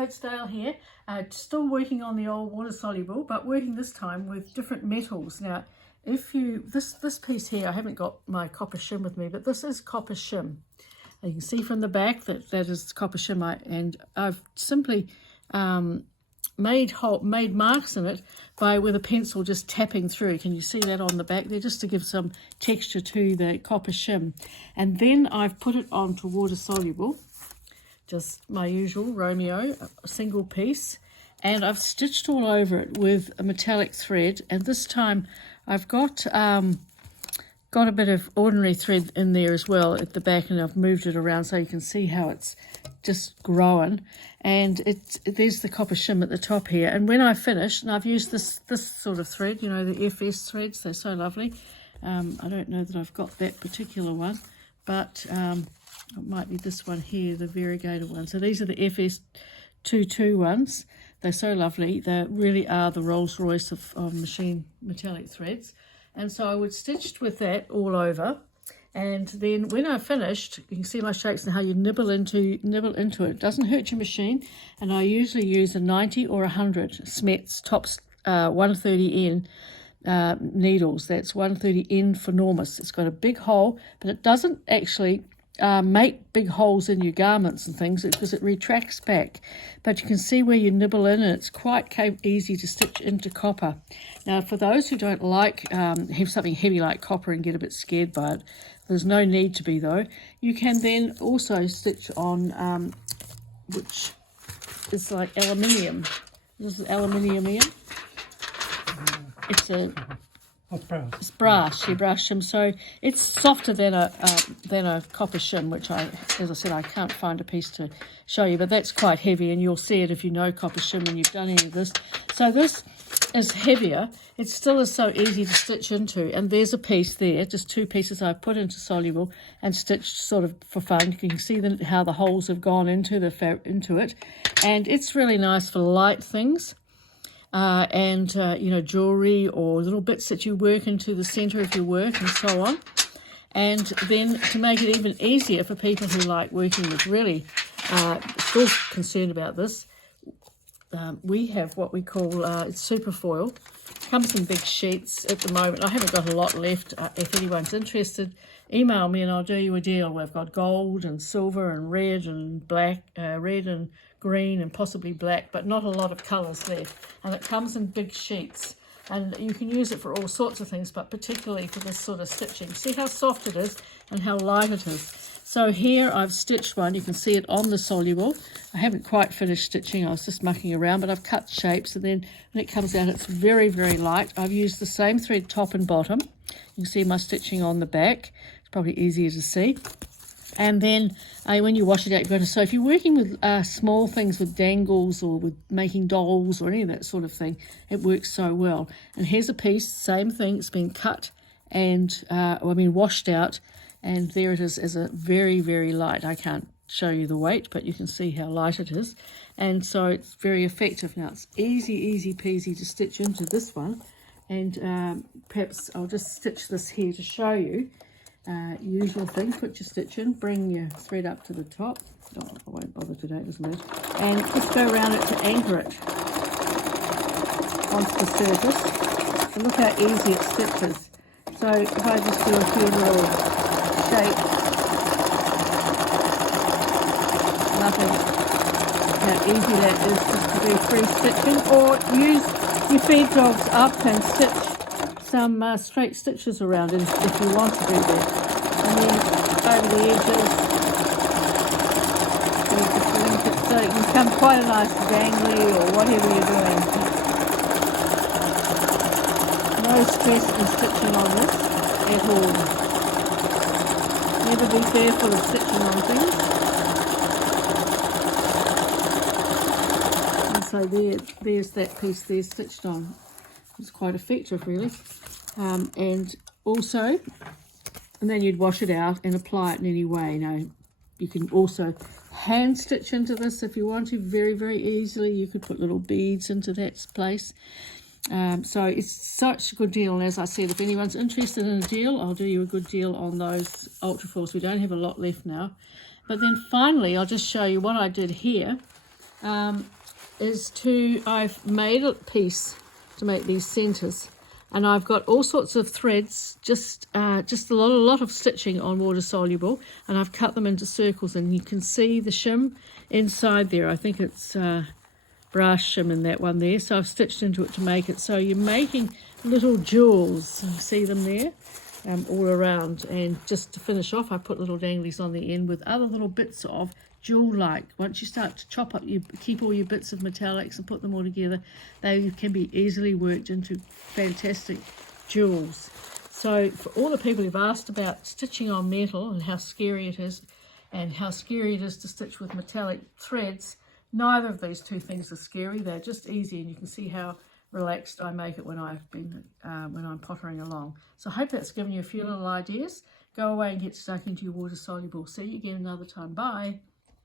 Hello, it's Dale here. Still working on the old water soluble, but working this time with different metals. Now, if you, this piece here, I haven't got my copper shim with me, but this is copper shim. You can see from the back that is copper shim, and I've simply made marks in it with a pencil just tapping through. Can you see that on the back there, just to give some texture to the copper shim? And then I've put it onto water soluble, just my usual Romeo, a single piece, and I've stitched all over it with a metallic thread. And this time I've got a bit of ordinary thread in there as well at the back, and I've moved it around so you can see how it's just growing. And there's the copper shim at the top here. And when I finish, and I've used this sort of thread, you know, the FS threads, they're so lovely. I don't know that I've got that particular one, but it might be this one here, the variegated one. So these are the FS22 ones. They're so lovely. They really are the Rolls Royce of machine metallic threads. And so I would stitch with that all over. And then when I finished, you can see my shapes and how you nibble into it. It doesn't hurt your machine. And I usually use a 90 or 100 Smets Tops 130N needles. That's 130N for Normus. It's got a big hole, but it doesn't actually make big holes in your garments and things because it retracts back. But you can see where you nibble in, and it's quite easy to stitch into copper. Now, for those who don't like have something heavy like copper and get a bit scared by it, there's no need to be though. You can then also stitch on which is like aluminium. This is aluminium here. It's brass, you brush them, so it's softer than a copper shim, which as I said, I can't find a piece to show you, but that's quite heavy, and you'll see it if you know copper shim and you've done any of this. So this is heavier. It still is so easy to stitch into, and there's a piece there, just two pieces I've put into soluble and stitched sort of for fun. You can see how the holes have gone into it, and it's really nice for light things. You know, jewelry or little bits that you work into the center of your work and so on. And then to make it even easier for people who like working with really still concerned about this, we have what we call it's super foil. Comes in big sheets at the moment. I haven't got a lot left. If anyone's interested, email me and I'll do you a deal. We've got gold and silver and red and black, red and green and possibly black, but not a lot of colours left. And it comes in big sheets. And you can use it for all sorts of things, but particularly for this sort of stitching. See how soft it is and how light it is. So here I've stitched one. You can see it on the soluble. I haven't quite finished stitching. I was just mucking around, but I've cut shapes. And then when it comes out, it's very, very light. I've used the same thread top and bottom. You can see my stitching on the back. It's probably easier to see. And then when you wash it out, you're going to sew. If you're working with small things with dangles or with making dolls or any of that sort of thing, it works so well. And here's a piece, same thing. It's been cut and, washed out. And there it is as a very, very light. I can't show you the weight, but you can see how light it is. And so it's very effective. Now it's easy peasy to stitch into this one. And perhaps I'll just stitch this here to show you. Usual thing, put your stitch in, bring your thread up to the top. Oh, I won't bother today, it doesn't matter. And just go around it to anchor it onto the surface. So look how easy it stitches. So if I just do a few little shapes, nothing, how easy that is just to do free stitching. Or use your feed dogs up and stitch some straight stitches around it if you want to do that. And then over the edges, you just link it so it can become quite a nice dangly or whatever you're doing. No stress in stitching on this at all. Never be fearful of stitching on things. And so there's that piece there stitched on. It's quite effective, really. And also, and then you'd wash it out and apply it in any way. Now, you can also hand stitch into this if you want to, very, very easily. You could put little beads into that place. So it's such a good deal. And as I said, if anyone's interested in a deal, I'll do you a good deal on those Ultra Force. We don't have a lot left now. But then finally, I'll just show you what I did here. I've made a piece to make these centres, and I've got all sorts of threads, just a lot of stitching on water soluble, and I've cut them into circles, and you can see the shim inside there. I think it's brass shim in that one there, so I've stitched into it to make it so you're making little jewels. You see them there all around. And just to finish off, I put little danglies on the end with other little bits of jewel-like. Once you start to chop up, you keep all your bits of metallics and put them all together, they can be easily worked into fantastic jewels. So for all the people who've asked about stitching on metal and how scary it is, and how scary it is to stitch with metallic threads, neither of these two things are scary. They're just easy, and you can see how relaxed I make it when I'm pottering along. So I hope that's given you a few little ideas. Go away and get stuck into your water soluble. See you again another time. Bye.